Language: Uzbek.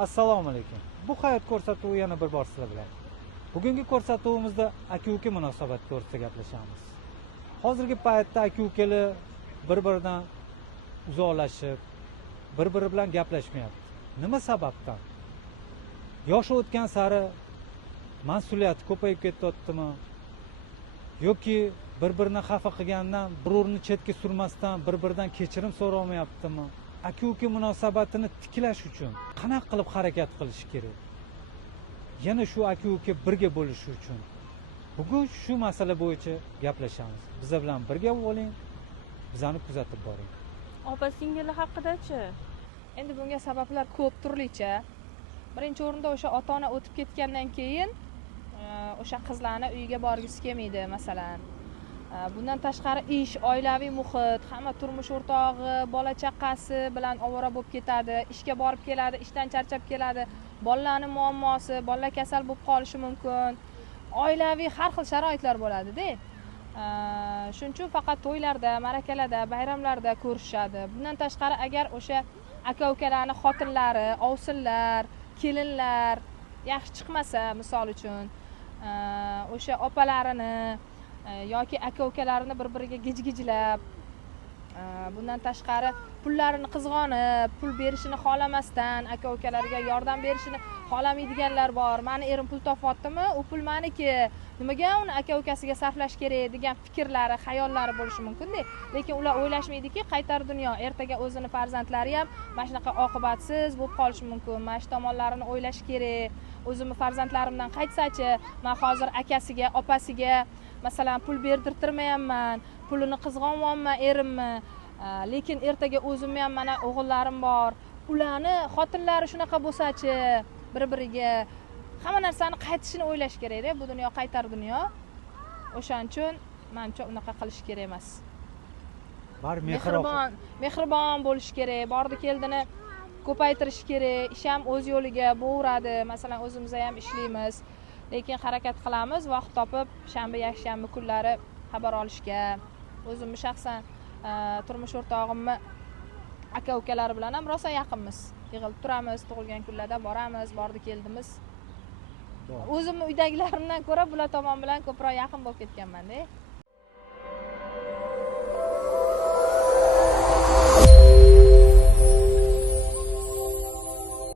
Assalomu alaykum. Bu hayot ko'rsatuvi yana bir bor sizlar bilan. Bugungi ko'rsatuvimizda aka-uka munosabati to'g'risida gaplashamiz. Hozirgi paytda aka-ukalar bir-biridan uzoqlashib, bir-biri bilan gaplashmayapti. Nima sababdan? Yoshi o'tgan sari mas'uliyati ko'payib ketyaptimi? Yoki bir-birini xafa qilgandan, bir-birini chetga surmasdan bir-biridan kechirim so'ramayaptimi? Aka-uka munosabatini tiklash uchun qanaqa qilib harakat qilish kerak? Yana shu aka-uka birga bo'lishi uchun bugun shu masala bo'yicha gaplashamiz. Biz bilan birga bo'ling, bizani kuzatib boring. Opa-singillar haqida-chi? Endi bunga sabablar ko'p turlicha. Birinchi o'rinda o'sha ota-ona o'tib ketgandan keyin o'sha qizlarni uyiga borgisi kelmaydi, masalan. Bundan tashqari ish, oilaviy muhit, hamma turmush o'rtog'i, bola chaqasi bilan ovora bo'lib ketadi, ishga borib keladi, ishdan charchab keladi, bolalarning muammosi, bolalar kasal bo'lib qolishi mumkin. Oilaviy har xil sharoitlar bo'ladi-da. Shuning uchun faqat to'ylarda, ma'rakalarda, bayramlarda ko'rishadi. Bundan tashqari agar o'sha aka-ukalarning xotinlari, ovsinlar, kelinlar yaxshi chiqmasa, misol uchun, o'sha opalarini yoki aka-ukalarini bir-biriga gijgijlab, bundan tashqari pullarini qizg'onib, pul berishini xohlamasdan aka-ukalariga yordam berishini xohlamaydiganlar bor. Meni erim pul topyaptimi, u pul meniki, nimaga uni aka-ukasiga sarflash kerak degan fikrlari, xayollari bo'lishi mumkin-da. Lekin ular o'ylashmaydiki, qaytar dunyo, ertaga o'zini farzandlari ham mana shunaqa oqibatsiz bo'lib qolishi mumkin. Mana shu tomonlarini o'ylash kerak. O'zimni farzandlarimdan qaytsachi, men hozir akasiga, opasiga masalan pul berdirtirmayapman, pulini qizg'onyapman erimni. Lekin ertaga o'zimni ham mana o'g'illarim bor. Ularni xotinlari shunaqa bo'lsachi, bir-biriga hamma narsani qaytishini o'ylash kerak-da. Bu dunyo qaytar dunyo. O'shaning uchun menimcha unaqa qilish kerak emas. Mehribon bo'lish kerak. Bordi keldini ko'paytirish kerak. Ish ham o'z yo'liga bo'veradi. Masalan, o'zimiz ham ishlaymiz. Lekin harakat qilamiz vaqt topib shanba, yakshanba kunlari xabar olishga. O'zimni shaxsan turmush o'rtog'imni aka-ukalari bilan ham rosa yaqinmiz. Yig'ilib turamiz, tug'ilgan kunlarda boramiz, bordi keldimiz. O'zimni uydagilarimdan ko'ra bular tomon bilan ko'proq yaqin bo'lib ketganman-da.